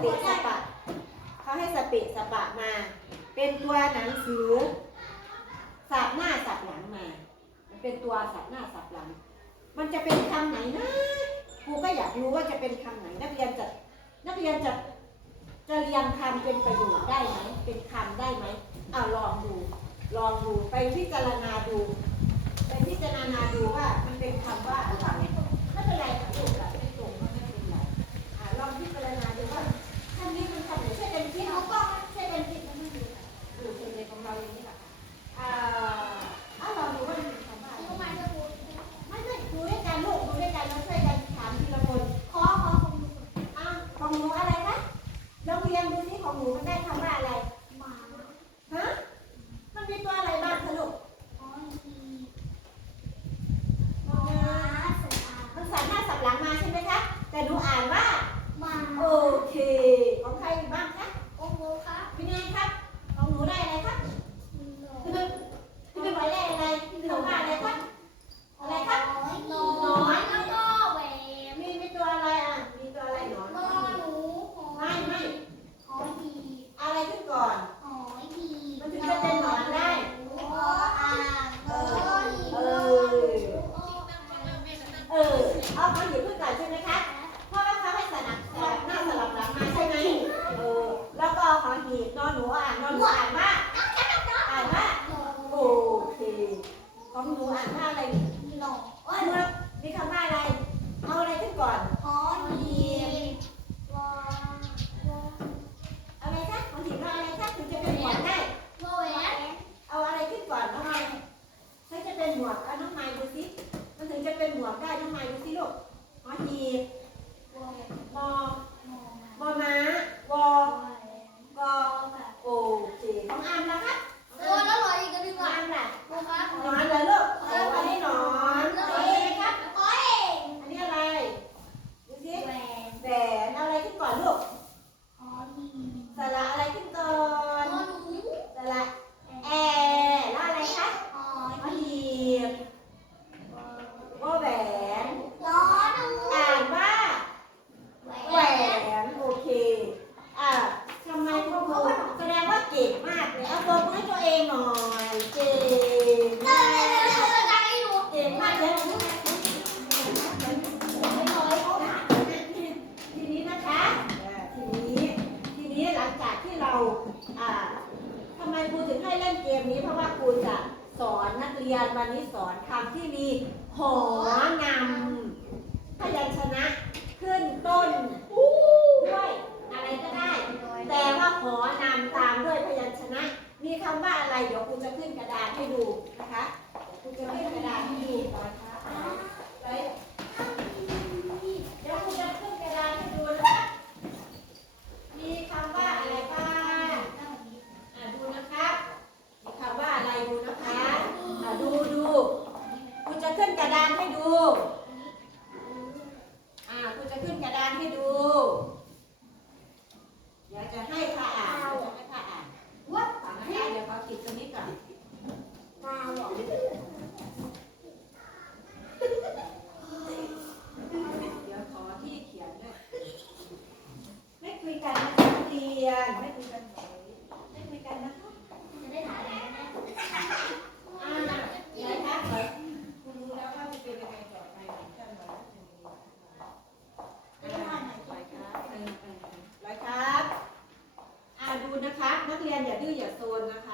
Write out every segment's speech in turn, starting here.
เปะสปะเขาให้สเปะสปะมา เป็นตัวหนังสือสับหน้าสับหลังมา มันเป็นตัวสับหน้าสับหลัง มันจะเป็นคำไหนนะครูก็อยากรู้ว่าจะเป็นคำไหน นักเรียนจะนักเรียนจะจะเรียงคำเป็นประโยชน์ได้ไหมเป็นคำได้ไหมอ่าลองดู ลองดูไปพิจารณาดู ไปพิจารณาดูว่ามันเป็นคำว่า ของหนูมันได้คำว่าื้ออย่าโซนนะคะ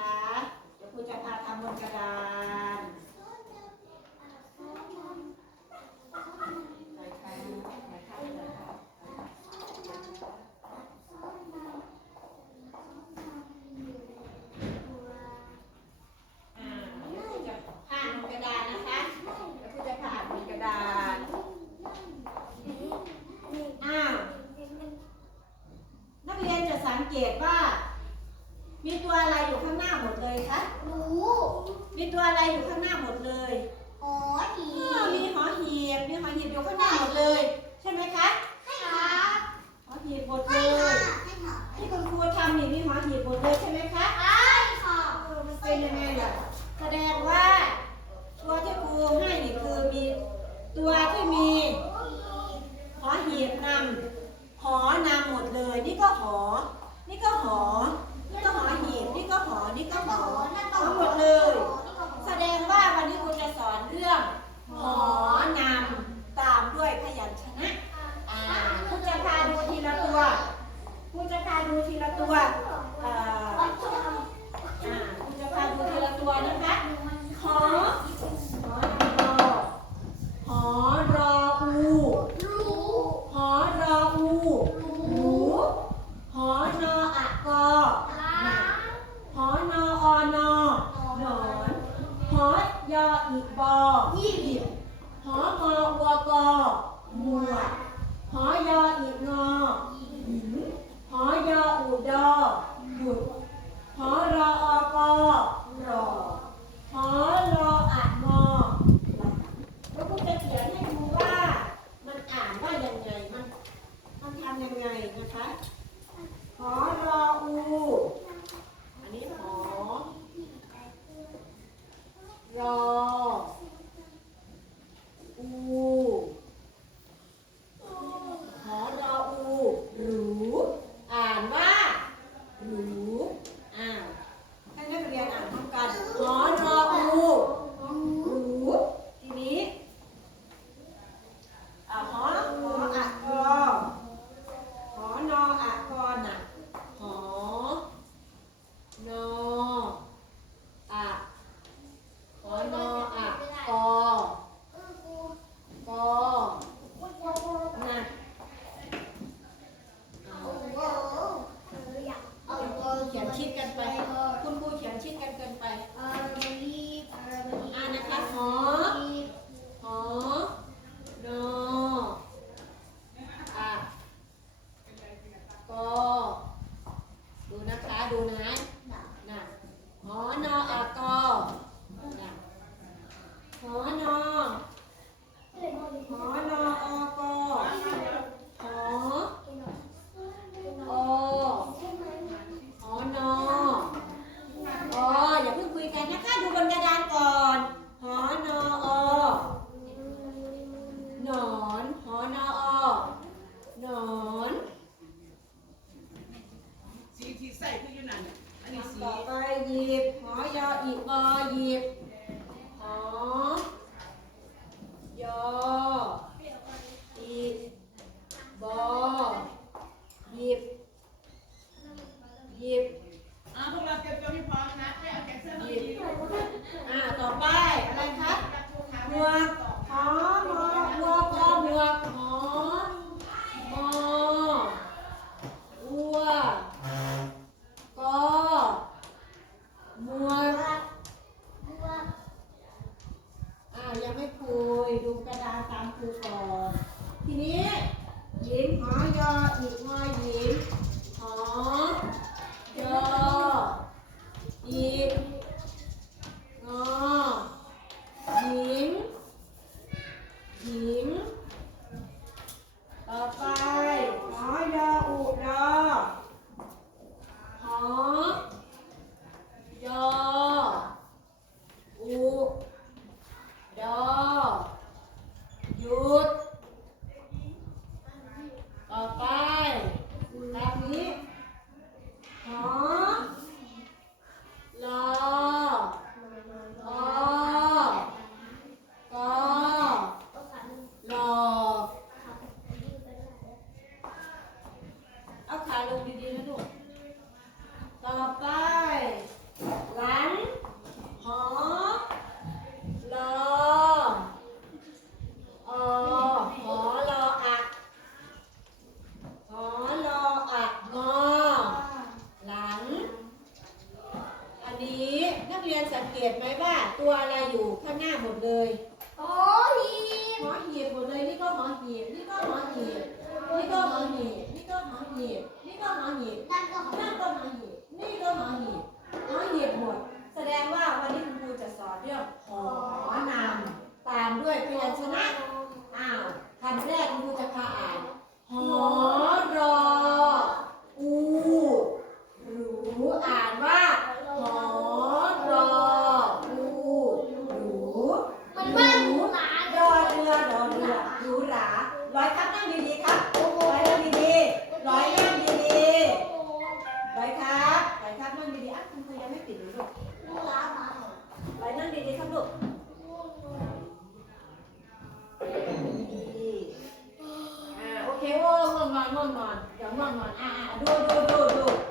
ง่วงนอนอย่าง่วงนอนอ่าดูดูดูดู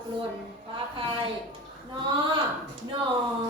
กหล่นฟ้าไายนอหนอน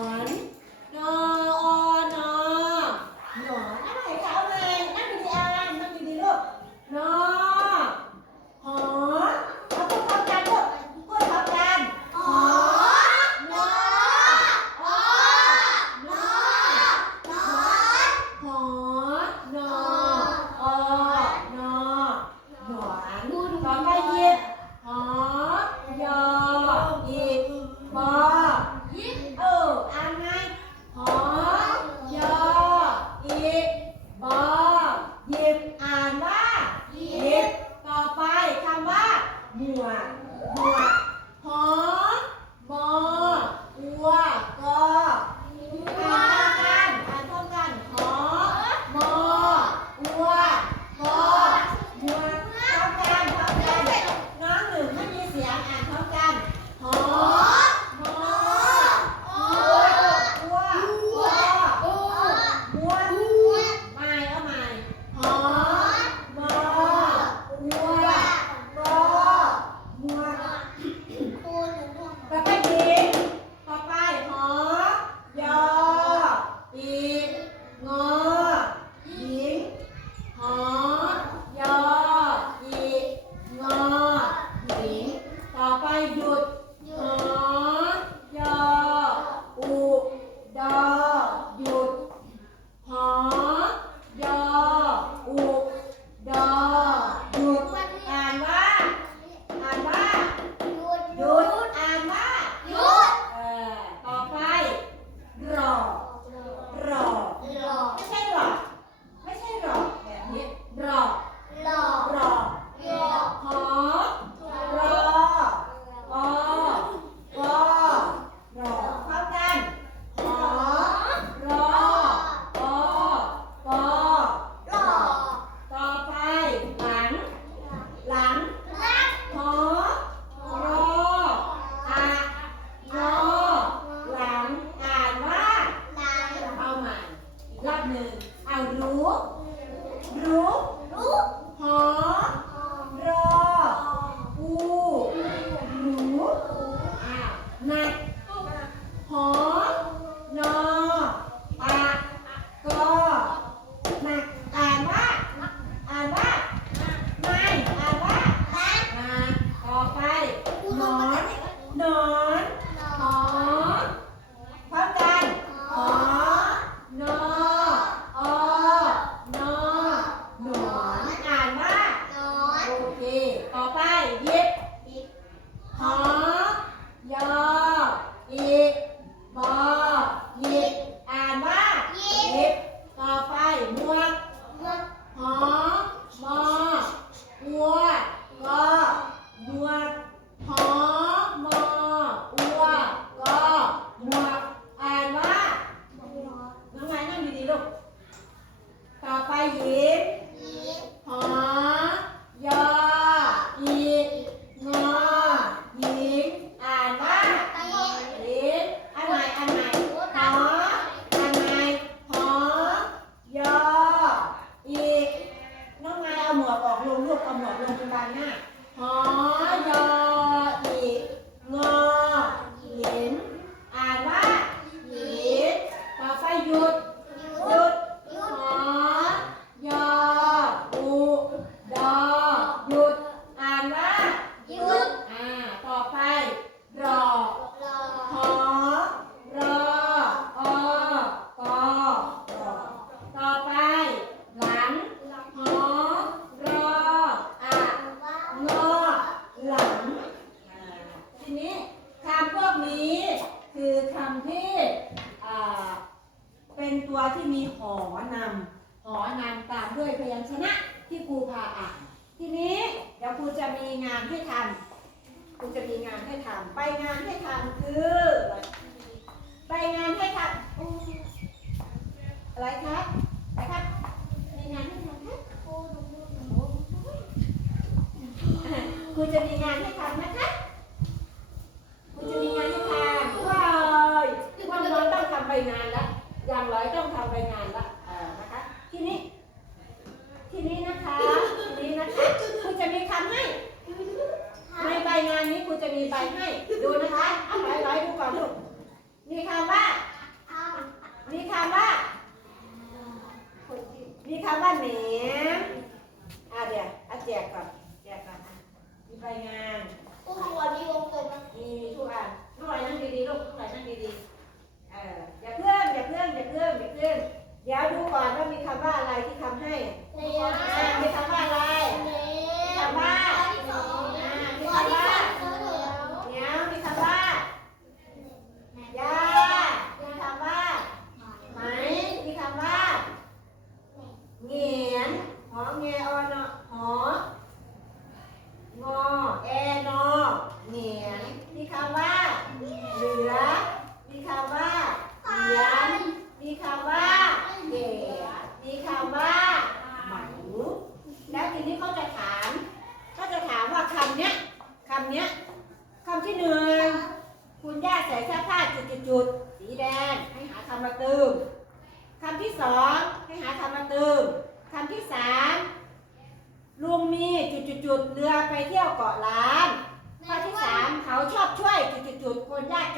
คุณจะมีงานให้ทำไหม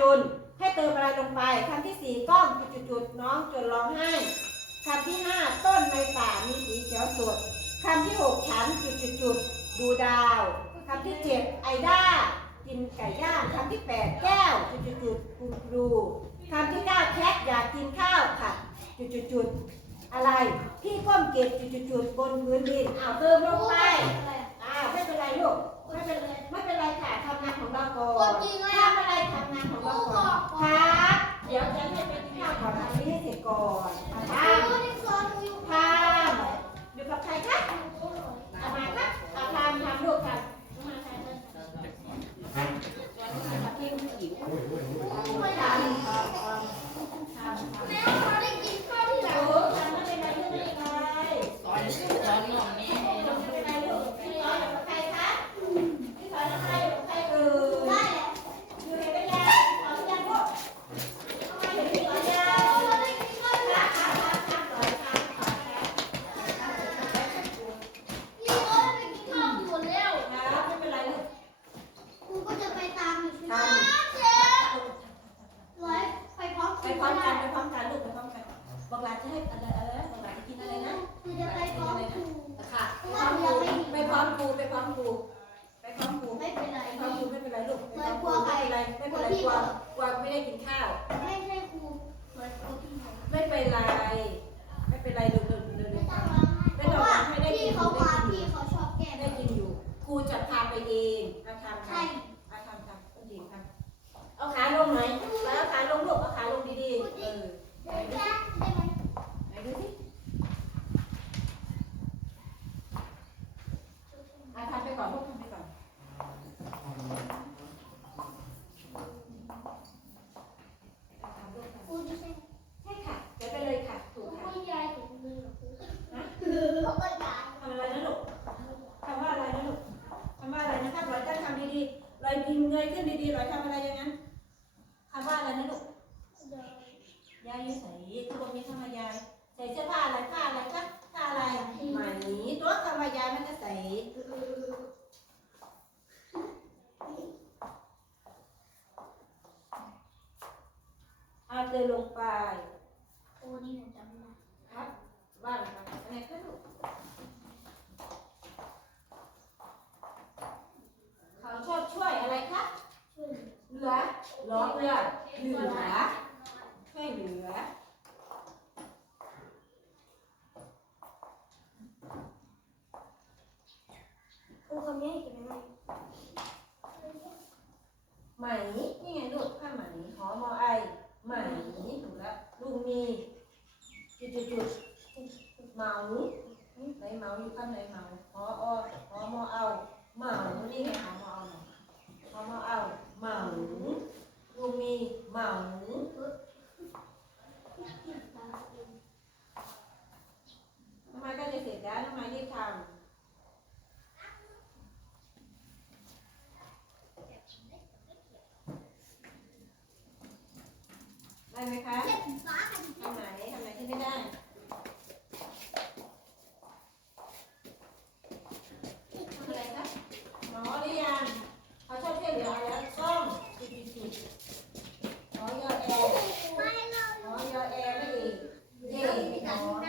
จนให้เติมอะไรลงไปคำที่สี่ก้องจุดจุดน้องจนร้องไห้คำที่ห้าต้นไม้ป่ามีสีเขียวสดคำที่หกฉันจุดจุดจุดดูดาวคำที่เจ็ดไอด้ากินไก่ย่างคำที่แปดแก้วจุดจุดคุณครูคำที่เก้าแคทอยากกินข้าวค่ะจุดจุดจุดอะไรพี่ก้มเก็บจุดจุดจุดบนพื้นดินอ้าวเติมลงไปอ้าวไม่เป็นไรลูก ไม่เป็นไรไม่เป็นไรค่ะทำงานของเราก่นถ้าไม่ไรทำงานของเราก่อเดี๋ยวจะให้ไปกินข้าวขที่ให้เสร็จก่อนทำทำอยู่กับใครคะอามาคะอาทำทำลูกค่ะมาทำ เหมาไหนเหมาอยู่ข้างไหนเหมาพออ้อพอมอเอาเหมานี่ไงหอมอเอาพอมอเอาเหมาลุงมีเหมาทำไมก็จะเสร็จแล้วทำไมรีบทำได้ไหมคะทำไหนทำไหนที่ไม่ได้ อย่าแล้วกองจุดจุขอยอแอร์ขอยอแอร์ไม่ดีเย่